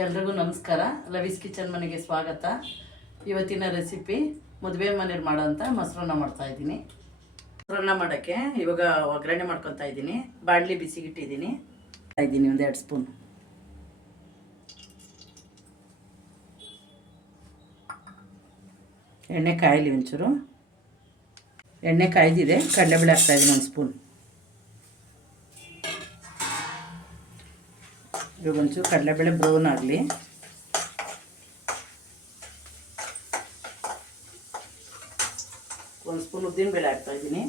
ಎಲ್ರಿಗೂ ನಮಸ್ಕಾರ. ಲವೀಸ್ ಕಿಚನ್ ಮನೆಗೆ ಸ್ವಾಗತ. ಇವತ್ತಿನ ರೆಸಿಪಿ ಮದುವೆ ಮನೇಲಿ ಮಾಡೋಂಥ ಮೊಸರನ್ನ ಮಾಡ್ತಾ ಇದ್ದೀನಿ. ಮೊಸರನ್ನ ಮಾಡೋಕ್ಕೆ ಇವಾಗ ಒಗ್ಗರಣೆ ಮಾಡ್ಕೊತಾ ಇದ್ದೀನಿ. ಬಾಣಲಿ ಬಿಸಿಗಿಟ್ಟಿದ್ದೀನಿ. ಇದ್ದೀನಿ ಒಂದು ಎರಡು ಸ್ಪೂನ್. ಎಣ್ಣೆ ಕಾಯಲಿ ಒಂಚೂರು. ಎಣ್ಣೆ ಕಾಯ್ದಿದೆ. ಕಡಲೆಬೇಳೆ ಹಾಕ್ತಾಯಿದ್ದೀನಿ ಒಂದು ಸ್ಪೂನ್. ಇವಾಗ ಒಂಚೂರು ಕಡಲೆಬೇಳೆ ಬ್ರೌನ್ ಆಗಲಿ. ಒಂದು ಸ್ಪೂನ್ ಉದ್ದಿನ ಬೇಳೆ ಹಾಕ್ತಾ ಇದ್ದೀನಿ.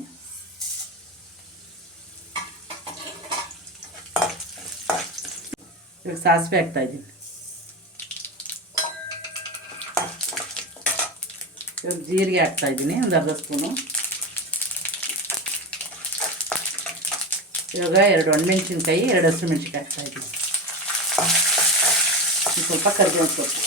ಇವಾಗ ಸಾಸಿವೆ ಹಾಕ್ತಾ ಇದ್ದೀನಿ. ಇವಾಗ ಜೀರಿಗೆ ಹಾಕ್ತಾ ಇದ್ದೀನಿ, ಒಂದು ಅರ್ಧ ಸ್ಪೂನು. ಇವಾಗ ಎರಡು ಒಣಮೆಣ್ಸಿನ್ಕಾಯಿ ಎರಡು ಹಸಿರು ಮೆಣಸಿನ್ಕಾಯಿ ಹಾಕ್ತಾ ಇದ್ದೀನಿ. ಸ್ವಲ್ಪ ಕರಿಬೇವು ಸೊಪ್ಪು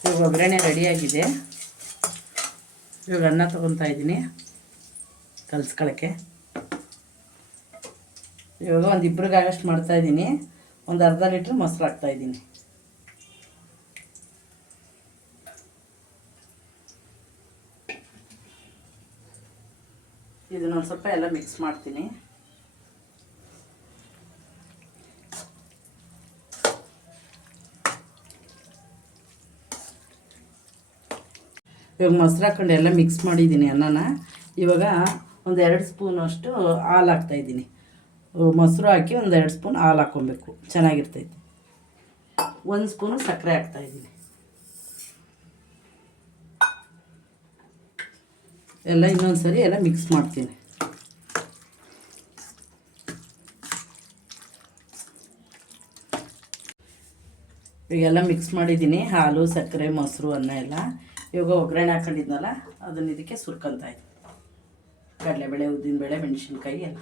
ಇವಾಗ ಒಗ್ಗರಣೆ ರೆಡಿಯಾಗಿದೆ ಇವಾಗ ಅನ್ನ ತಗೊತಾ ಇದ್ದೀನಿ ಕಲ್ಸ್ಕೊಳಕ್ಕೆ. ಇವಾಗ ಒಂದು ಇಬ್ರಿಗೆ ಆಗಷ್ಟು ಮಾಡ್ತಾಯಿದ್ದೀನಿ ಒಂದು ಅರ್ಧ ಲೀಟ್ರ್ ಮೊಸರು ಹಾಕ್ತಾಯಿದ್ದೀನಿ ಇದನ್ನ ಒಂದು ಸ್ವಲ್ಪ ಎಲ್ಲ ಮಿಕ್ಸ್ ಮಾಡ್ತೀನಿ. ಇವಾಗ ಮೊಸರು ಹಾಕೊಂಡು ಎಲ್ಲ ಮಿಕ್ಸ್ ಮಾಡಿದ್ದೀನಿ ಅನ್ನನ. ಇವಾಗ ಒಂದು ಎರಡು ಸ್ಪೂನಷ್ಟು ಹಾಲು ಹಾಕ್ತಾಯಿದ್ದೀನಿ ಮೊಸರು ಹಾಕಿ ಒಂದು ಎರಡು ಸ್ಪೂನ್ ಹಾಲು ಹಾಕ್ಕೊಬೇಕು. ಚೆನ್ನಾಗಿರ್ತೈತಿ. ಒಂದು ಸ್ಪೂನು ಸಕ್ಕರೆ ಹಾಕ್ತಾಯಿದ್ದೀನಿ ಎಲ್ಲ ಇನ್ನೊಂದು ಸರಿ ಎಲ್ಲ ಮಿಕ್ಸ್ ಮಾಡ್ತೀನಿ. ಇವಾಗೆಲ್ಲ ಮಿಕ್ಸ್ ಮಾಡಿದ್ದೀನಿ, ಹಾಲು, ಸಕ್ಕರೆ, ಮೊಸರು, ಅನ್ನ ಎಲ್ಲ. ಇವಾಗ ಒಗ್ಗರಣೆ ಹಾಕೊಂಡಿದ್ನಲ್ಲ, ಅದನ್ನ ಇದಕ್ಕೆ ಸುರ್ಕಂತಾಯಿತು ಇದ್ದೀನಿ ಕಡಲೆಬೇಳೆ, ಉದ್ದಿನಬೇಳೆ, ಮೆಣಸಿನ್ಕಾಯಿ ಎಲ್ಲ.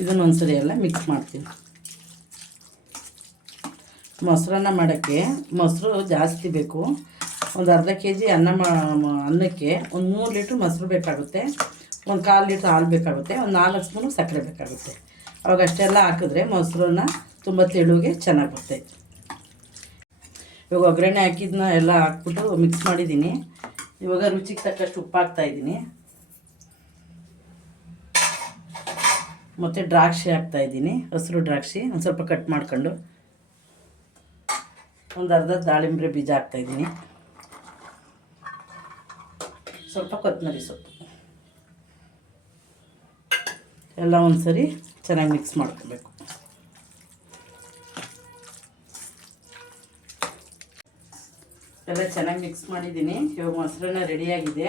ಇದನ್ನ ಒಂದ್ಸರಿ ಎಲ್ಲ ಮಿಕ್ಸ್ ಮಾಡ್ತೀನಿ. ಮೊಸರನ್ನ ಮಾಡೋಕ್ಕೆ ಮೊಸರು ಜಾಸ್ತಿ ಬೇಕು. ಒಂದು ಅರ್ಧ ಕೆ ಜಿ ಅನ್ನ ಅನ್ನಕ್ಕೆ ಒಂದು ಮೂರು ಲೀಟ್ರ್ ಮೊಸರು ಬೇಕಾಗುತ್ತೆ. ಒಂದು ಕಾಲು ಲೀಟ್ರ್ ಹಾಲು ಬೇಕಾಗುತ್ತೆ. ಒಂದು ನಾಲ್ಕು ಸ್ಪೂನು ಸಕ್ಕರೆ ಬೇಕಾಗುತ್ತೆ. ಅವಾಗ ಅಷ್ಟೆಲ್ಲ ಹಾಕಿದ್ರೆ ಮೊಸರನ್ನ ತುಂಬ ತೆಳುಗೆ ಚೆನ್ನಾಗಿ ಬರ್ತೈತೆ. ಇವಾಗ ಒಗ್ಗರಣೆ ಹಾಕಿದ್ನ ಎಲ್ಲ ಹಾಕ್ಬಿಟ್ಟು ಮಿಕ್ಸ್ ಮಾಡಿದ್ದೀನಿ. ಇವಾಗ ರುಚಿಗೆ ತಕ್ಕಷ್ಟು ಉಪ್ಪು ಹಾಕ್ತಾಯಿದ್ದೀನಿ ಮತ್ತು ದ್ರಾಕ್ಷಿ ಹಾಕ್ತಾ ಇದ್ದೀನಿ. ಹಸಿರು ದ್ರಾಕ್ಷಿ ಒಂದು ಸ್ವಲ್ಪ ಕಟ್ ಮಾಡ್ಕೊಂಡು. ಒಂದು ಅರ್ಧ ದಾಳಿಂಬ್ರೆ ಬೀಜ ಹಾಕ್ತಾ ಇದ್ದೀನಿ. ಸ್ವಲ್ಪ ಕೊತ್ತಂಬರಿ ಸೊಪ್ಪು. ಎಲ್ಲ ಒಂದ್ಸರಿ ಚೆನ್ನಾಗಿ ಮಿಕ್ಸ್ ಮಾಡ್ಕೋಬೇಕು. ಎಲ್ಲ ಚೆನ್ನಾಗಿ ಮಿಕ್ಸ್ ಮಾಡಿದ್ದೀನಿ. ಇವಾಗ ಮೊಸರನ್ನ ರೆಡಿಯಾಗಿದೆ